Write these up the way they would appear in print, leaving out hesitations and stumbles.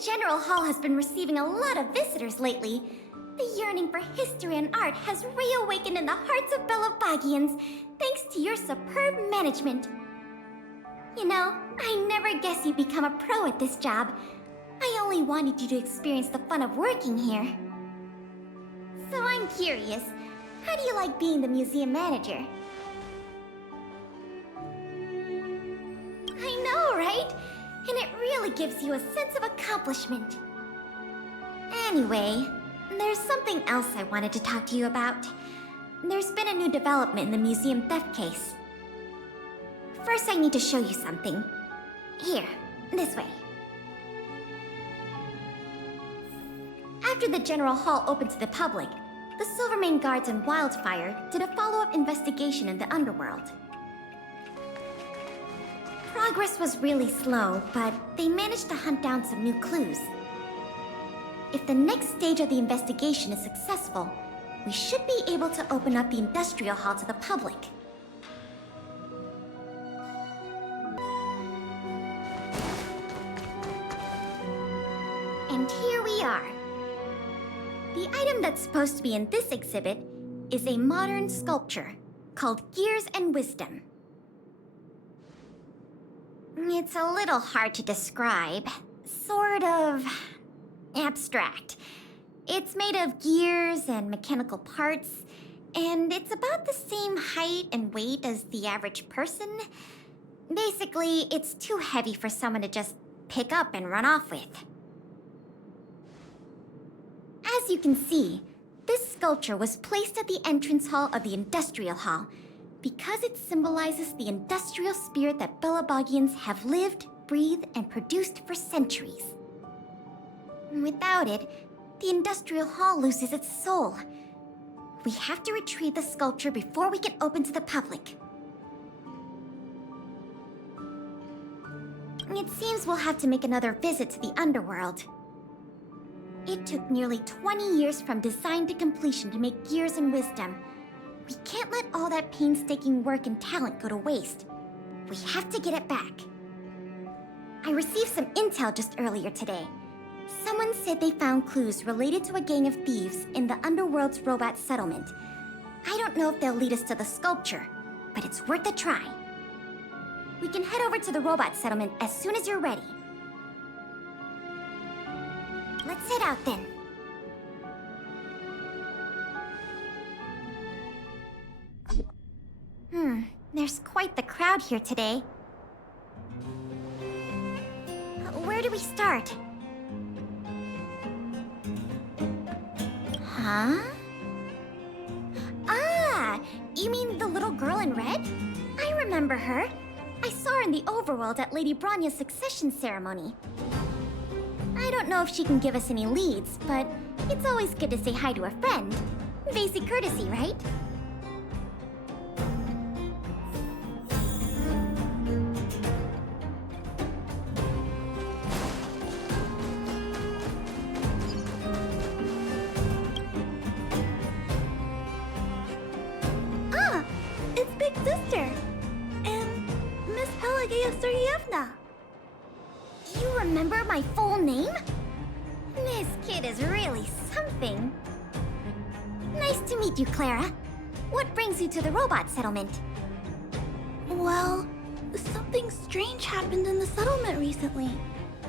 General Hall has been receiving a lot of visitors lately. The yearning for history and art has reawakened in the hearts of Belabagians, thanks to your superb management. You know, I never guessed you'd become a pro at this job. I only wanted you to experience the fun of working here. So I'm curious, how do you like being the museum manager? I know, right? And it really gives you a sense of accomplishment. Anyway, there's something else I wanted to talk to you about. There's been a new development in the museum theft case. First, I need to show you something. Here, this way. After the General Hall opened to the public, the Silvermane Guards and Wildfire did a follow-up investigation in the underworld. Progress was really slow, but they managed to hunt down some new clues. If the next stage of the investigation is successful, we should be able to open up the Industrial Hall to the public. And here we are. The item that's supposed to be in this exhibit is a modern sculpture called Gears and Wisdom. It's a little hard to describe. Sort of abstract. It's made of gears and mechanical parts, and it's about the same height and weight as the average person. Basically, it's too heavy for someone to just pick up and run off with. As you can see, this sculpture was placed at the entrance hall of the Industrial Hall because it symbolizes the industrial spirit that Belabagians have lived, breathed, and produced for centuries. Without it, the Industrial Hall loses its soul. We have to retrieve the sculpture before we can open to the public. It seems we'll have to make another visit to the underworld. It took nearly 20 years from design to completion to make Gears and Wisdom. We can't let all that painstaking work and talent go to waste. We have to get it back. I received some intel just earlier today. Someone said they found clues related to a gang of thieves in the underworld's robot settlement. I don't know if they'll lead us to the sculpture, but it's worth a try. We can head over to the robot settlement as soon as you're ready. Let's head out then. There's quite the crowd here today. Where do we start? Huh? Ah! You mean the little girl in red? I remember her. I saw her in the overworld at Lady Bronya's succession ceremony. I don't know if she can give us any leads, but it's always good to say hi to a friend. Basic courtesy, right? Ah! It's Big Sister! And Miss Pelageya Sergeyevna! You remember my full name? This kid is really something. Nice to meet you, Clara. What brings you to the robot settlement? Well, something strange happened in the settlement recently.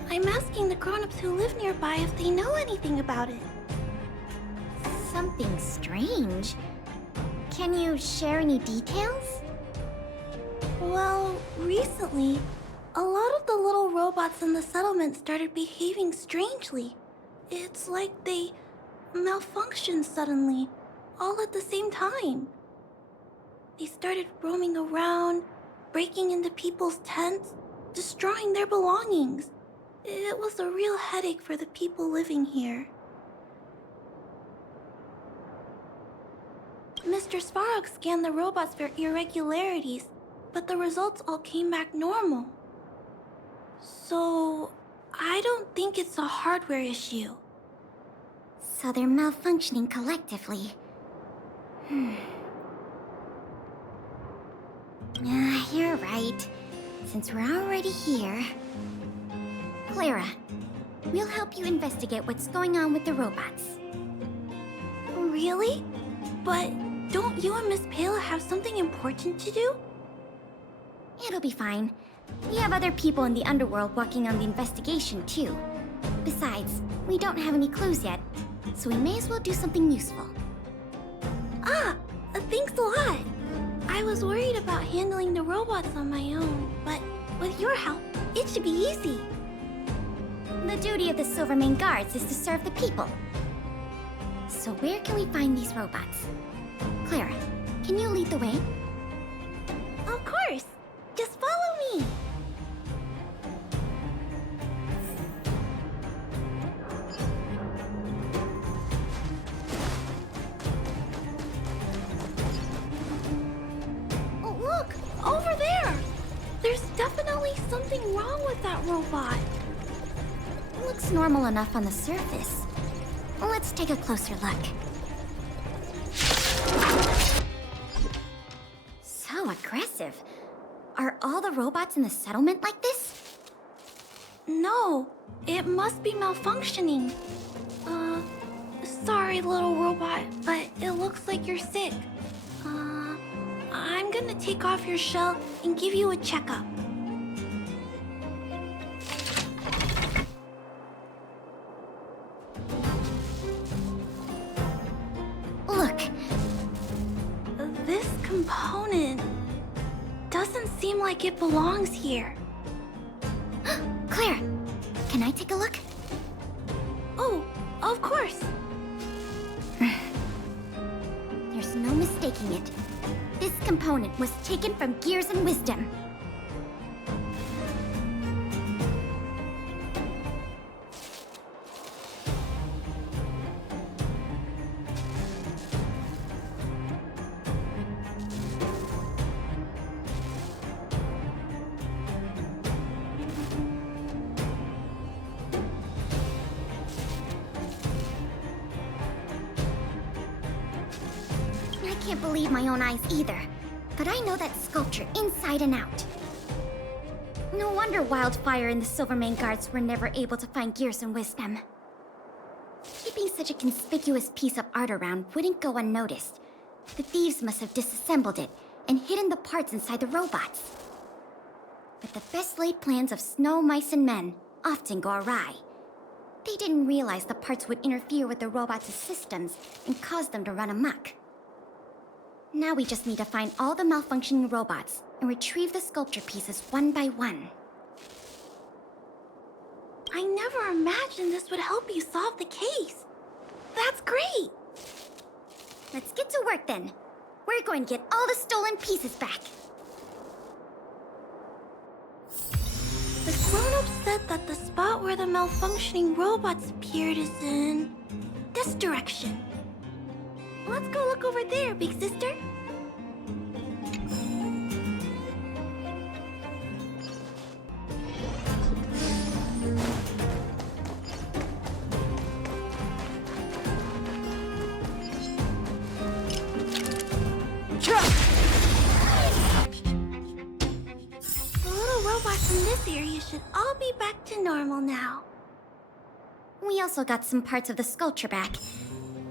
I'm asking the grown-ups who live nearby if they know anything about it. Something strange? Can you share any details? Well, recently, a lot of the little robots in the settlement started behaving strangely. It's like they malfunctioned suddenly, all at the same time. They started roaming around, breaking into people's tents, destroying their belongings. It was a real headache for the people living here. Mr. Svarog scanned the robots for irregularities, but the results all came back normal. So, I don't think it's a hardware issue. So they're malfunctioning collectively. You're right. Since we're already here... Clara, We'll help you investigate what's going on with the robots. Really? But don't you and Miss Payla have something important to do? It'll be fine. We have other people in the underworld working on the investigation, too. Besides, we don't have any clues yet, so we may as well do something useful. Thanks a lot. I was worried about handling the robots on my own, but with your help, it should be easy. The duty of the Silvermane Guards is to serve the people. So where can we find these robots? Clara, can you lead the way? Of course. Just follow me. Oh, look! Over there! There's definitely something wrong with that robot. Looks normal enough on the surface. Let's take a closer look. So aggressive. Are all the robots in the settlement like this? No, it must be malfunctioning. Sorry, little robot, but it looks like you're sick. I'm gonna take off your shell and give you a checkup. Look, This component doesn't seem like it belongs here. Claire, can I take a look? Oh, of course. There's no mistaking it. This component was taken from Gears and Wisdom. I can't believe my own eyes either, but I know that sculpture inside and out. No wonder Wildfire and the Silvermane Guards were never able to find Gears and Wisdom. Keeping such a conspicuous piece of art around wouldn't go unnoticed. The thieves must have disassembled it and hidden the parts inside the robots. But the best laid plans of snow, mice, and men often go awry. They didn't realize the parts would interfere with the robots' systems and cause them to run amok. Now we just need to find all the malfunctioning robots and retrieve the sculpture pieces one by one. I never imagined this would help you solve the case. That's great! Let's get to work then. We're going to get all the stolen pieces back. The grown-ups said that the spot where the malfunctioning robots appeared is in this direction. Let's go look over there, big sister. The little robots in this area should all be back to normal now. We also got some parts of the sculpture back.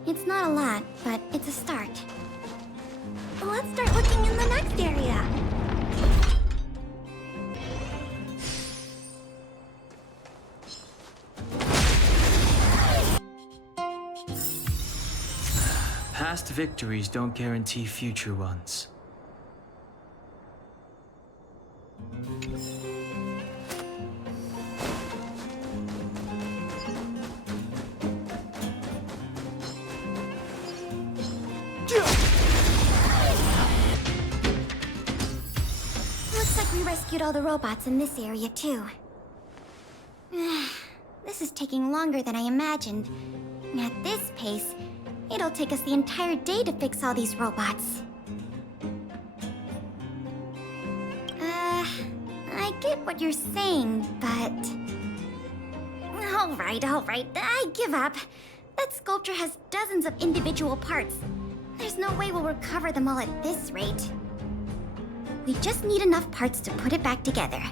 It's not a lot, but it's a start. Let's start looking in the next area. Past victories don't guarantee future ones. Looks like we rescued all the robots in this area, too. This is taking longer than I imagined. At this pace, it'll take us the entire day to fix all these robots. I get what you're saying, but... All right, I give up. That sculpture has dozens of individual parts. There's no way we'll recover them all at this rate. We just need enough parts to put it back together.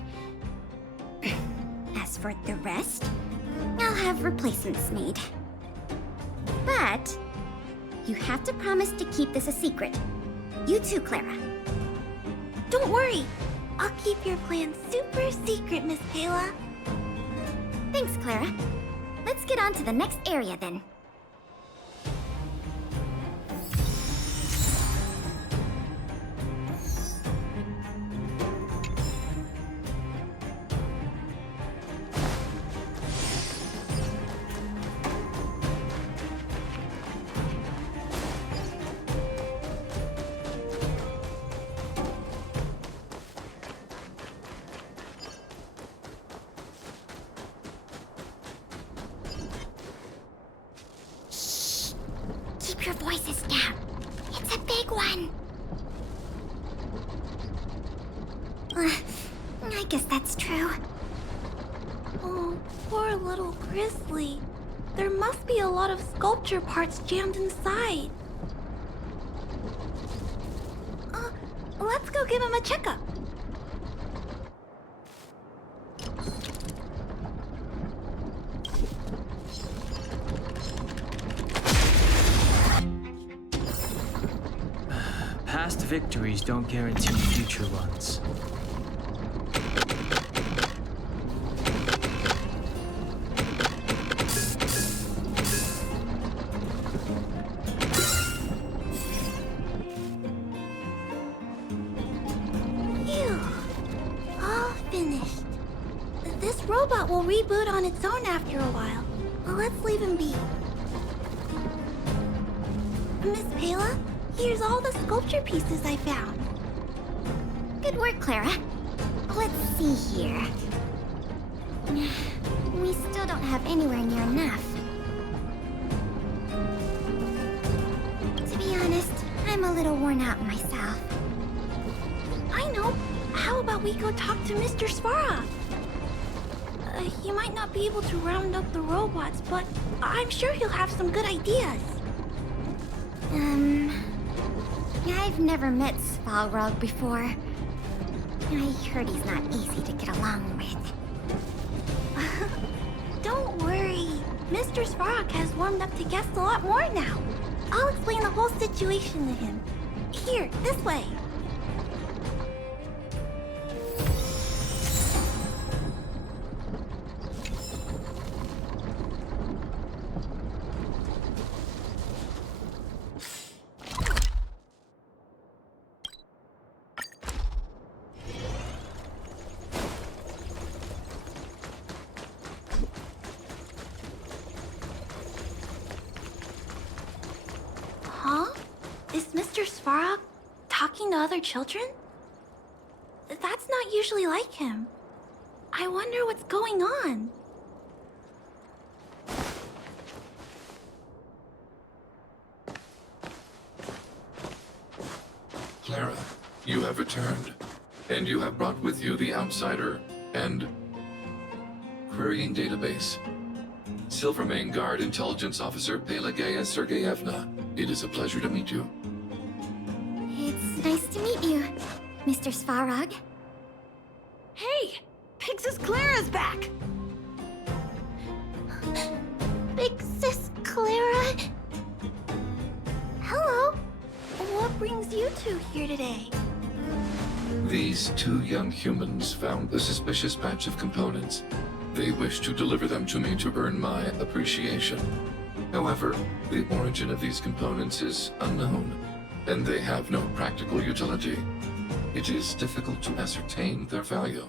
As for the rest, I'll have replacements made. But you have to promise to keep this a secret. You too, Clara. Don't worry. I'll keep your plan super secret, Miss Pela. Thanks, Clara. Let's get on to the next area then. Keep your voices down. It's a big one. I guess that's true. Oh, poor little Grizzly. There must be a lot of sculpture parts jammed inside. Let's go give him a checkup. Past victories don't guarantee future ones. Phew. All finished. This robot will reboot on its own after a while. Well, let's leave him be. Miss Pela? Here's all the sculpture pieces I found. Good work, Clara. Let's see here. We still don't have anywhere near enough. To be honest, I'm a little worn out myself. I know. How about we go talk to Mr. Svara? He might not be able to round up the robots, but I'm sure he'll have some good ideas. I've never met Svalrog before. I heard he's not easy to get along with. Don't worry. Mr. Svarog has warmed up to guests a lot more now. I'll explain the whole situation to him. Here, this way. Huh? Is Mr. Svarog talking to other children? That's not usually like him. I wonder what's going on. Clara, you have returned, and you have brought with you the Outsider and Querying Database. Silvermane Guard Intelligence Officer Pelageya Sergeyevna, it is a pleasure to meet you. It's nice to meet you, Mr. Svarog. Hey! Big Sis Clara's back! Big Sis Clara. Hello. What brings you two here today? These two young humans found a suspicious batch of components. They wish to deliver them to me to earn my appreciation. However, the origin of these components is unknown, and they have no practical utility. It is difficult to ascertain their value.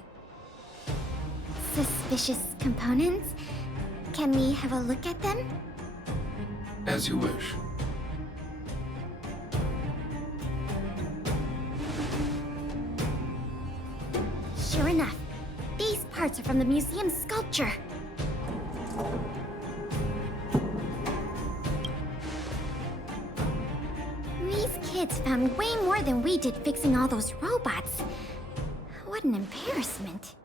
Suspicious components? Can we have a look at them? As you wish. Sure enough, these parts are from the museum's sculpture. These kids found way more than we did fixing all those robots. What an embarrassment.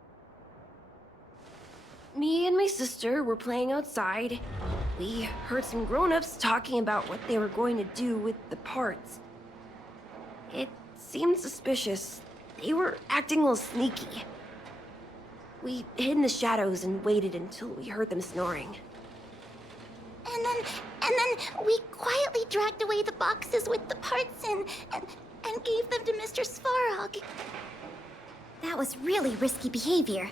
Me and my sister were playing outside. We heard some grown-ups talking about what they were going to do with the parts. It seemed suspicious. They were acting a little sneaky. We hid in the shadows and waited until we heard them snoring. And then we quietly dragged away the boxes with the parts in and gave them to Mr. Svarog. That was really risky behavior.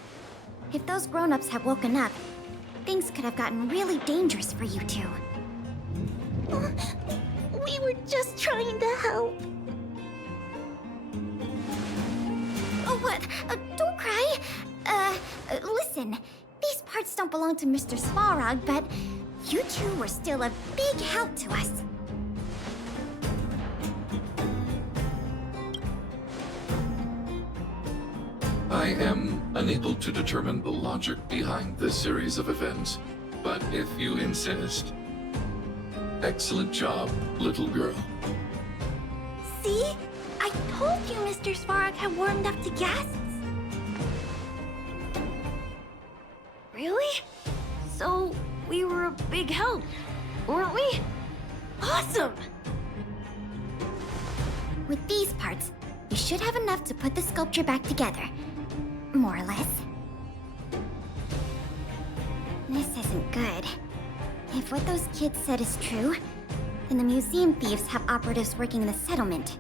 If those grown-ups had woken up, things could have gotten really dangerous for you two. We were just trying to help. Oh, what? Don't cry. Listen. These parts don't belong to Mr. Svarog, but you two were still a big help to us. I am unable to determine the logic behind this series of events, but if you insist. Excellent job, little girl. See? I told you Mr. Svarog had warmed up to guests. Really? So, we were a big help, weren't we? Awesome! With these parts, you should have enough to put the sculpture back together. More or less. This isn't good. If what those kids said is true, then the museum thieves have operatives working in the settlement.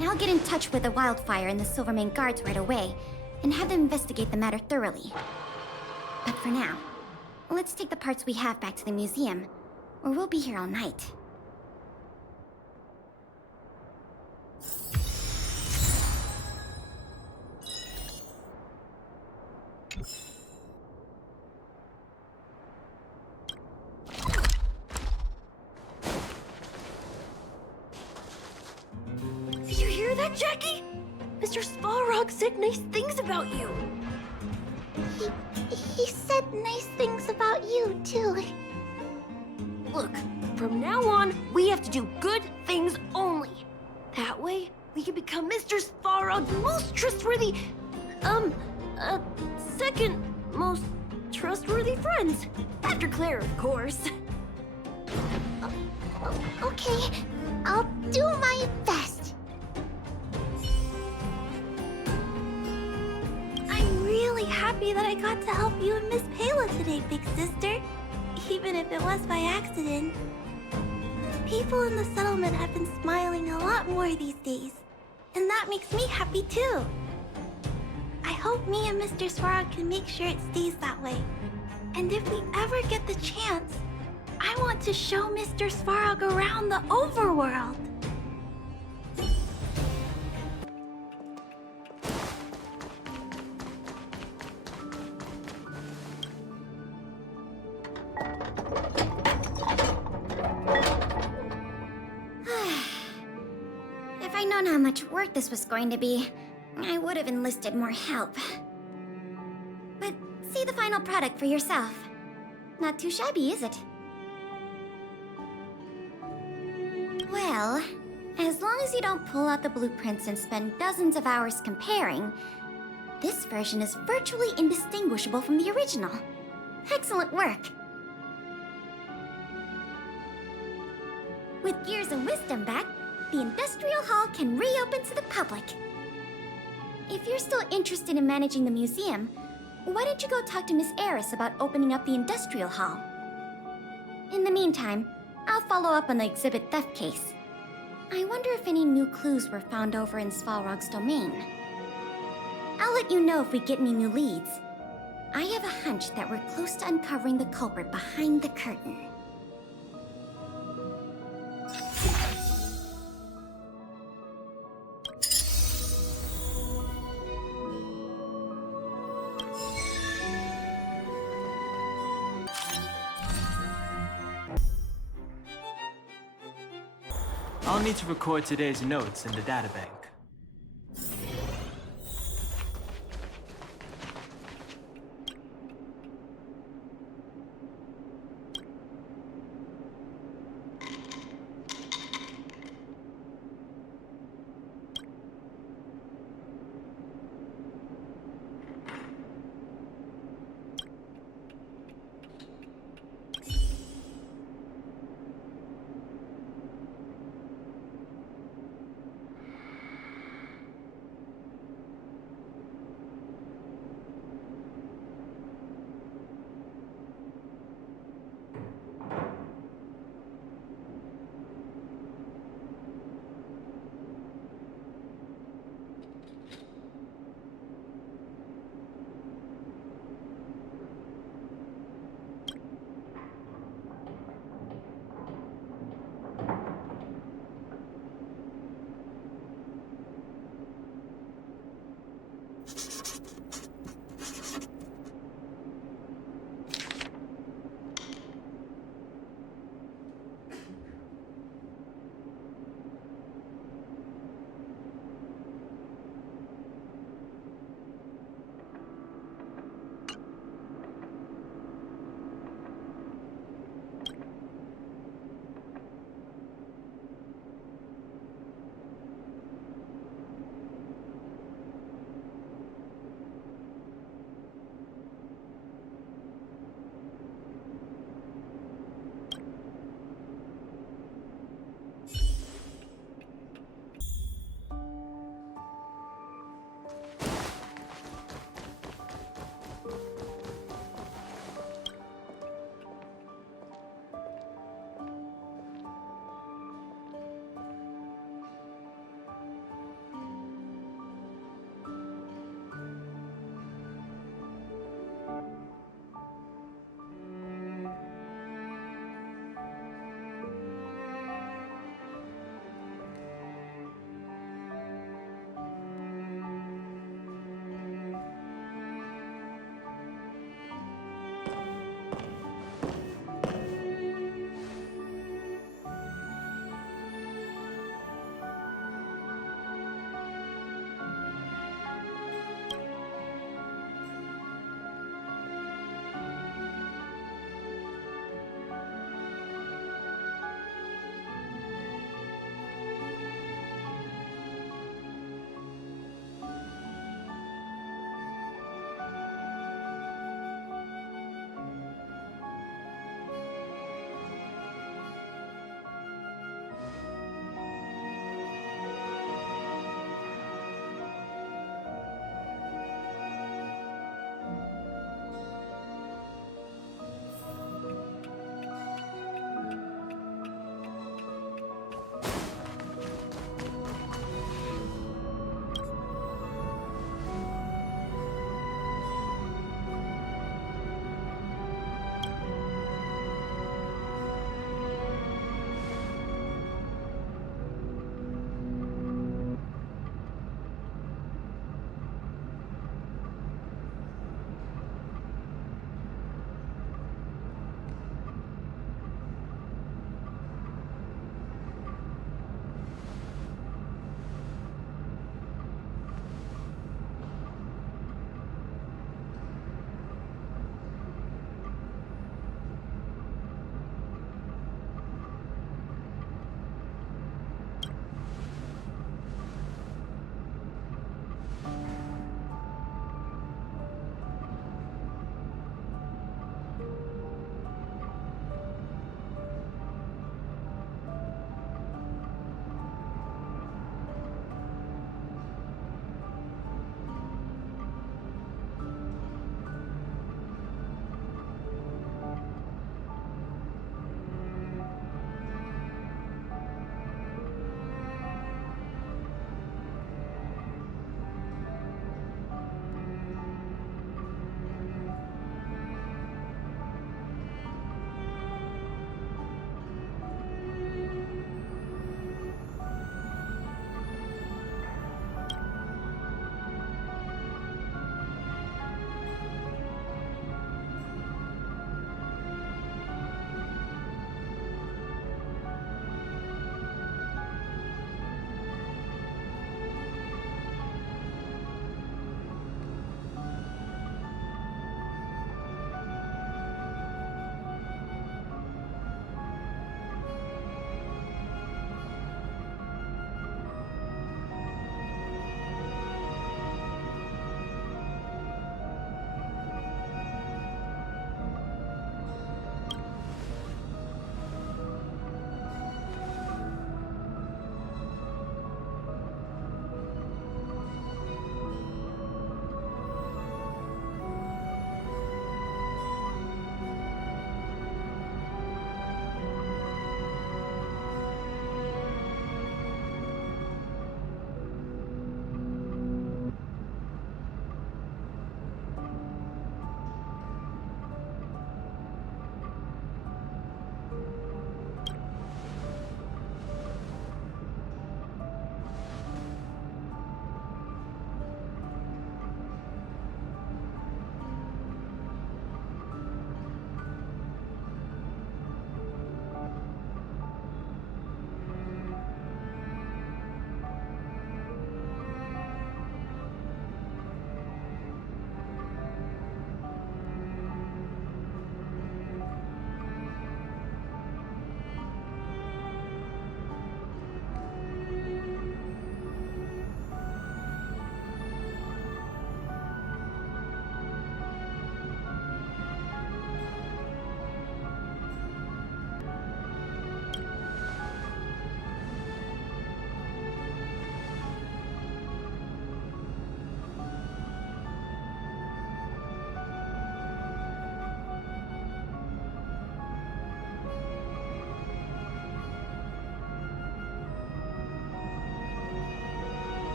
I'll get in touch with the Wildfire and the Silvermane guards right away, and have them investigate the matter thoroughly. But for now, let's take the parts we have back to the museum, or we'll be here all night. Did you hear that, Jackie? Mr. Svarog said nice things about you. He said nice things about you, too. Look, from now on, we have to do good things only. That way, we can become Mr. Svarog's most trustworthy, second most trustworthy friends. After Claire, of course. Okay, I'll do my best. I'm really happy that I got to help you and Miss Pela today, big sister. Even if it was by accident. People in the settlement have been smiling a lot more these days. And that makes me happy too. I hope me and Mr. Svarog can make sure it stays that way. And if we ever get the chance, I want to show Mr. Svarog around the overworld. If I'd known how much work this was going to be, I would have enlisted more help. But see the final product for yourself. Not too shabby, is it? Well, as long as you don't pull out the blueprints and spend dozens of hours comparing, this version is virtually indistinguishable from the original. Excellent work! With Gears and Wisdom back, the Industrial Hall can reopen to the public. If you're still interested in managing the museum, why don't you go talk to Miss Eris about opening up the Industrial Hall? In the meantime, I'll follow up on the exhibit theft case. I wonder if any new clues were found over in Svarog's domain. I'll let you know if we get any new leads. I have a hunch that we're close to uncovering the culprit behind the curtain. I'll need to record today's notes in the databank.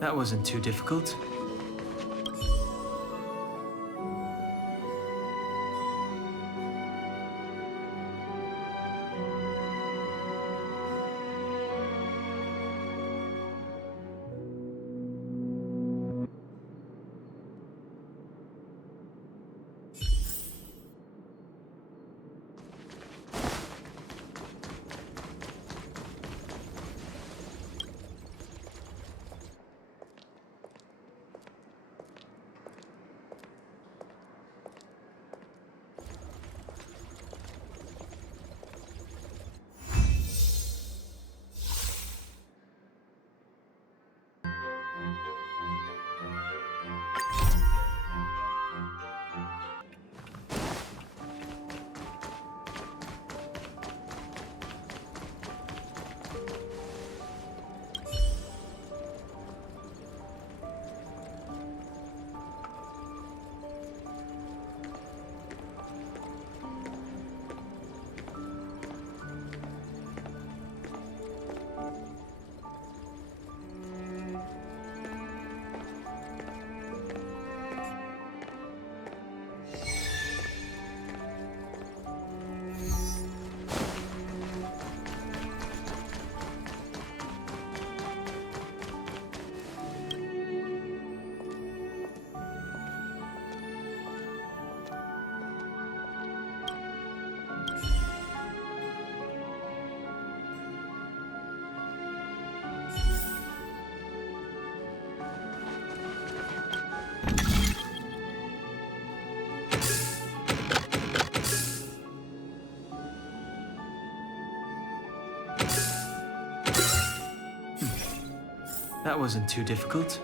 That wasn't too difficult. That wasn't too difficult.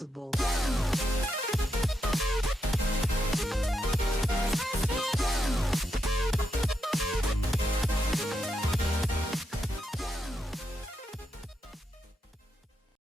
possible.